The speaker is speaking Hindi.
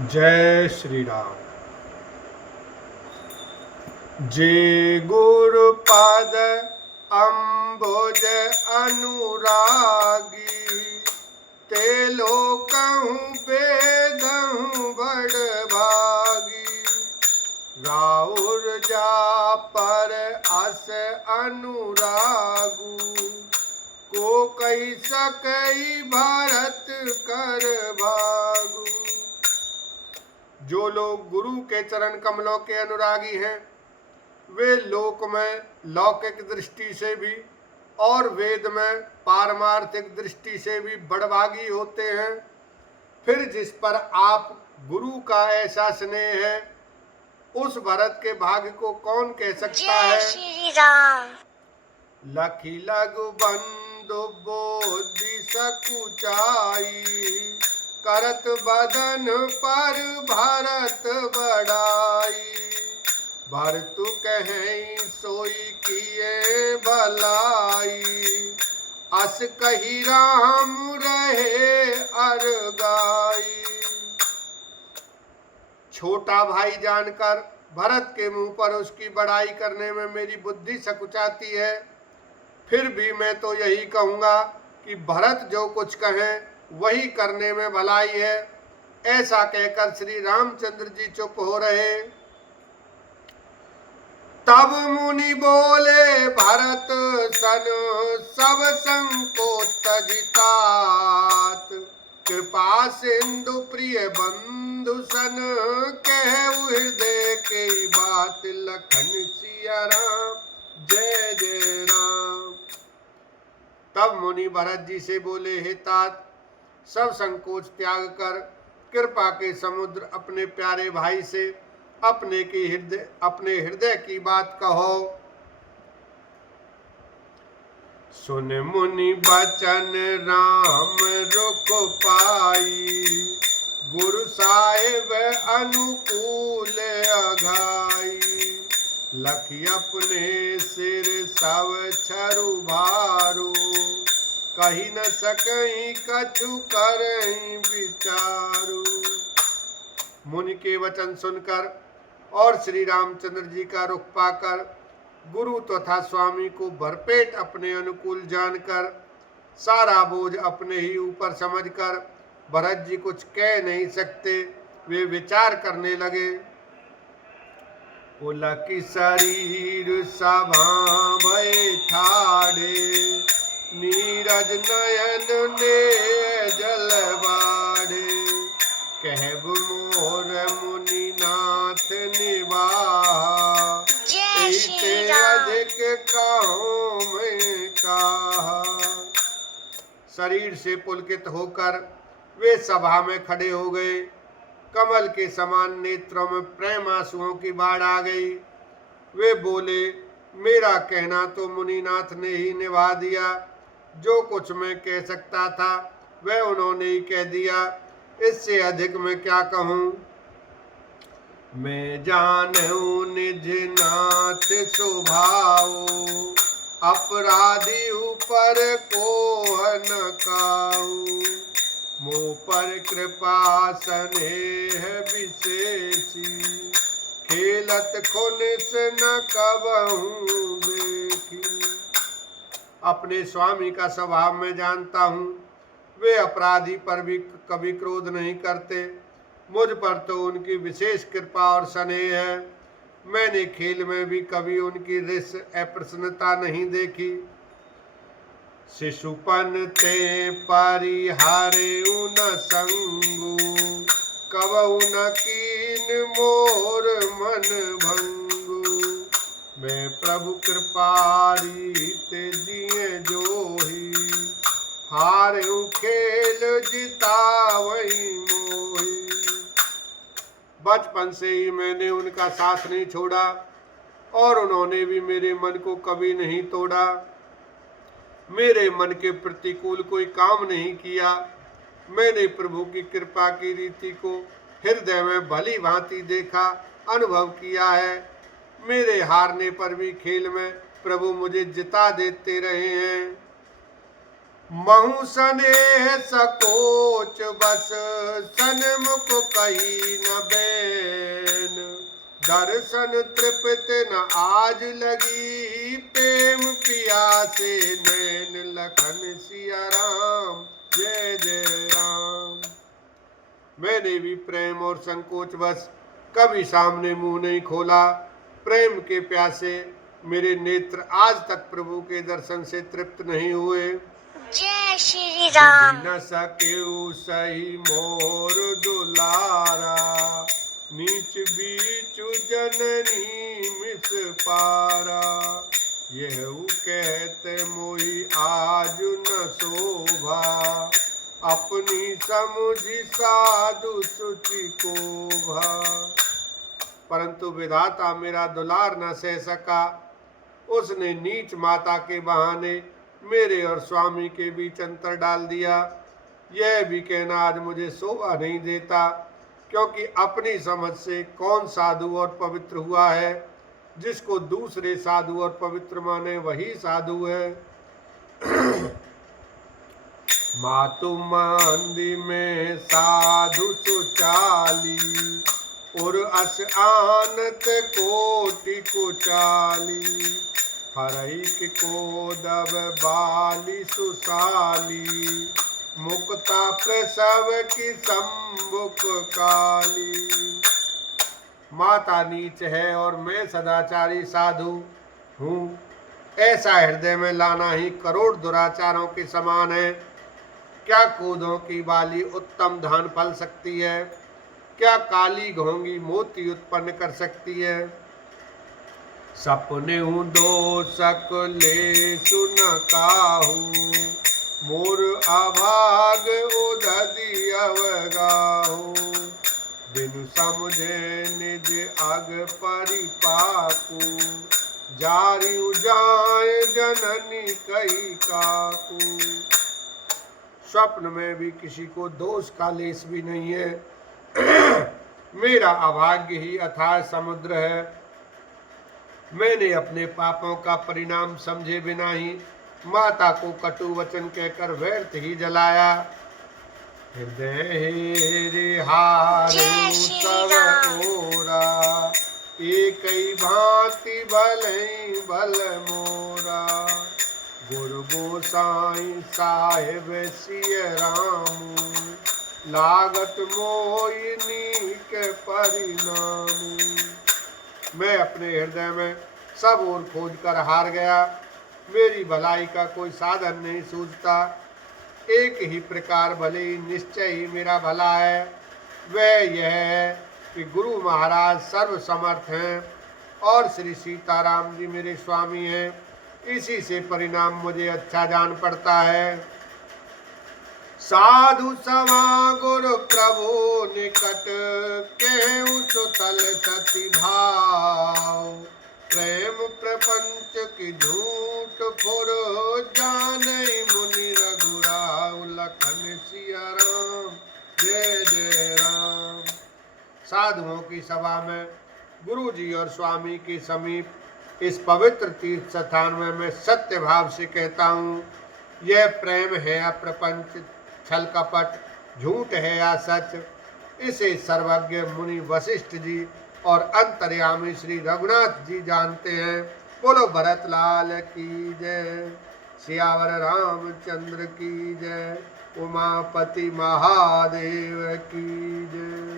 जय श्री राम। जे गुरु पाद अम्बुज अनुरागी, ते लोकहु बेदहु बड़ भागी। राउर जा पर अस अनुरागु, को कही सकई भरत कर भागु। जो लोग गुरु के चरण कमलों के अनुरागी हैं, वे लोक में लौकिक दृष्टि से भी और वेद में पारमार्थिक दृष्टि से भी बड़भागी होते हैं। फिर जिस पर आप गुरु का ऐसा स्नेह है, उस भरत के भाग्य को कौन कह सकता है। श्री राम। लखी लघु बंधु बोधि सकुचाई, करत बदन पर भरत बड़ाई। भरतु कहीं सोई किए भलाई, अस कही राम रहे अरगाई। छोटा भाई जानकर भरत के मुंह पर उसकी बड़ाई करने में मेरी बुद्धि सकुचाती है। फिर भी मैं तो यही कहूँगा कि भरत जो कुछ कहें वही करने में भलाई है। ऐसा कहकर श्री रामचंद्र जी चुप हो रहे। तब मुनि बोले भरत सन सब संकोच तजितात, कृपा सिंधु प्रिय बंधु सन कहु हृदय के बात। लखन सिया राम जय जय राम। तब मुनि भरत जी से बोले, हे तात, सब संकोच त्याग कर कृपा के समुद्र अपने प्यारे भाई से अपने हृदय की बात कहो। सुन मुनि बचन राम रुक पाई, गुरु साहिब अनुकूल अघाई। लखी अपने सिर सब छरु भारो, कही न सकई कछु करई विचारू। मुनि के वचन सुनकर और श्री रामचंद्र जी का रुख पाकर, गुरु तथा स्वामी को भरपेट अपने अनुकूल जानकर, सारा बोझ अपने ही ऊपर समझकर भरत जी कुछ कह नहीं सकते। वे विचार करने लगे। उलकी शरीर सभा भय ठाड़े, नीरज नयन ने जल बाड़े। कहब मोर मुनिनाथ निवाहा, ऐसे अधिक कहूँ मैं कहा। शरीर से पुलकित होकर वे सभा में खड़े हो गए। कमल के समान नेत्रों में प्रेम आंसुओं की बाढ़ आ गई। वे बोले, मेरा कहना तो मुनिनाथ ने ही निभा दिया। जो कुछ मैं कह सकता था वह उन्होंने ही कह दिया। इससे अधिक मैं क्या कहूँ। मैं जानूं निज नाथ स्वभाव, अपराधी ऊपर को न काऊ। मुँह पर कृपा स्नेह विशेषी, खेलत खुनिस न कबहूँ देखी। अपने स्वामी का स्वभाव मैं जानता हूँ। वे अपराधी पर भी कभी क्रोध नहीं करते। मुझ पर तो उनकी विशेष कृपा और स्नेह है। मैंने खेल में भी कभी उनकी रिस अप्रसन्नता नहीं देखी। शिशुपन ते परिहारे उन संगु, कबहु न कीन मोर मन भंगु। मैं प्रभु कृपा रीत जिए जोही, हारऊ खेल जितावई मोही। बचपन से ही मैंने उनका साथ नहीं छोड़ा और उन्होंने भी मेरे मन को कभी नहीं तोड़ा। मेरे मन के प्रतिकूल कोई काम नहीं किया। मैंने प्रभु की कृपा की रीति को हृदय में भली भांति देखा, अनुभव किया है। मेरे हारने पर भी खेल में प्रभु मुझे जिता देते रहे हैं। महु सने सकोच बस सन्मुख कही न बैन। दर्शन तृप्त न आज लगी प्रेम पियासे नैन। लखन सिया राम जय जय राम। मैंने भी प्रेम और संकोच बस कभी सामने मुंह नहीं खोला। प्रेम के प्यासे मेरे नेत्र आज तक प्रभु के दर्शन से तृप्त नहीं हुए। जय श्री राम। न सकेउ सही मोर दुलारा नीच बीचु जननी मिस पारा। यह कहते मोहि आज न शोभा अपनी समुझी साधु सुचि को भा। परंतु विधाता मेरा दुलार न सह सका। उसने नीच माता के बहाने मेरे और स्वामी के बीच अंतर डाल दिया। यह भी कहना आज मुझे शोभा नहीं देता, क्योंकि अपनी समझ से कौन साधु और पवित्र हुआ है। जिसको दूसरे साधु और पवित्र माने वही साधु है। मातु मंदी में साधु सुचाली और अस आनत कोटि कुचाली। हरैक को दब बाली सुसाली मुक्ता प्रसव की सम्मुख काली। माता नीच है और मैं सदाचारी साधु हूँ, ऐसा हृदय में लाना ही करोड़ दुराचारों के समान है। क्या कूदों की बाली उत्तम धान फल सकती है? क्या काली घोंगी मोती उत्पन्न कर सकती है? सपने दो सकले सुन काहू मोर अभाग उदधि अवगाहू। बिनु समझे निज अग परिपाकू जारियु जाए जननी कही काकू। स्वप्न में भी किसी को दोष का लेस भी नहीं है। मेरा अभाग्य ही अथाह समुद्र है। मैंने अपने पापों का परिणाम समझे बिना ही माता को कटु वचन कहकर व्यर्थ ही जलाया। हृदय हारे सब ओरा एक भांति भले भल मोरा। गुरु गोसाई साहेब सिय राम लागत मोहिनी के परिणाम। मैं अपने हृदय में सब ओर खोज कर हार गया। मेरी भलाई का कोई साधन नहीं सूझता। एक ही प्रकार भले ही निश्चय ही मेरा भला है, वह यह है कि गुरु महाराज सर्व समर्थ हैं और श्री सीताराम जी मेरे स्वामी हैं। इसी से परिणाम मुझे अच्छा जान पड़ता है। साधु सवा गुरु प्रभु निकट केहु सुतल सति भाव। प्रेम प्रपंच की झूठ फुर जाने मुनि रघुराव। लखन सिया राम जय जय राम। साधुओं की सभा में गुरु जी और स्वामी के समीप इस पवित्र तीर्थ स्थान में मैं सत्य भाव से कहता हूँ, यह प्रेम है या प्रपंच, छल कपट, झूठ है या सच, इसे सर्वज्ञ मुनि वशिष्ठ जी और अंतर्यामी श्री रघुनाथ जी जानते हैं। बोलो भरत लाल की जय, सियावर रामचंद्र की जय, उमापति महादेव की जय।